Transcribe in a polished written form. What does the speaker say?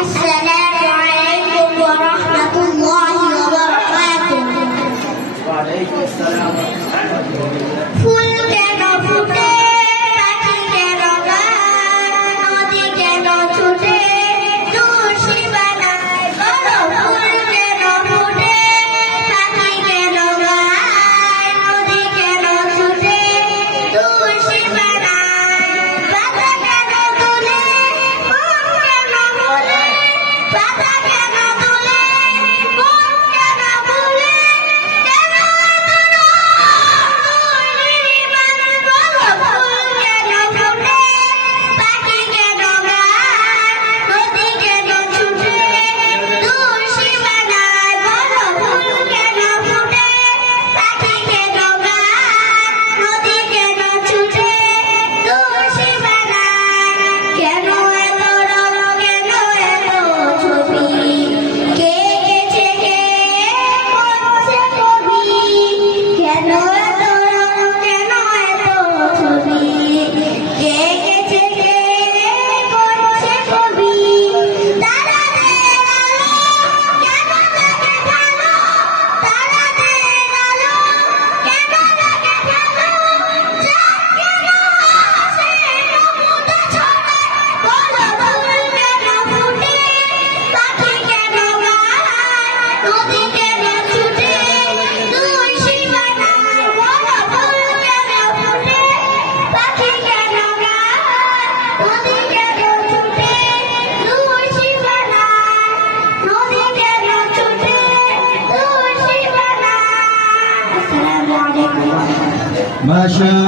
আসসালামু আলাইকুম ওয়া রাহমাতুল্লাহি ওয়া বারাকাতুহু। ওয়া আলাইকুম আসসালাম ওয়া রাহমাতুল্লাহ। ফুল কেন ফুটে, পাখি কেন গায়, নদী কেন ছুটে, তুলসী বানায় বলো। ফুল কেন ফুটে, পাখি কেন গায়, নদী কেন ছুটে, তুলসী বানায়। পাতা কেন তুলে, মন কেন বলে, পাতা কেন তুলে, মন কেন বলে, কেন ما شاء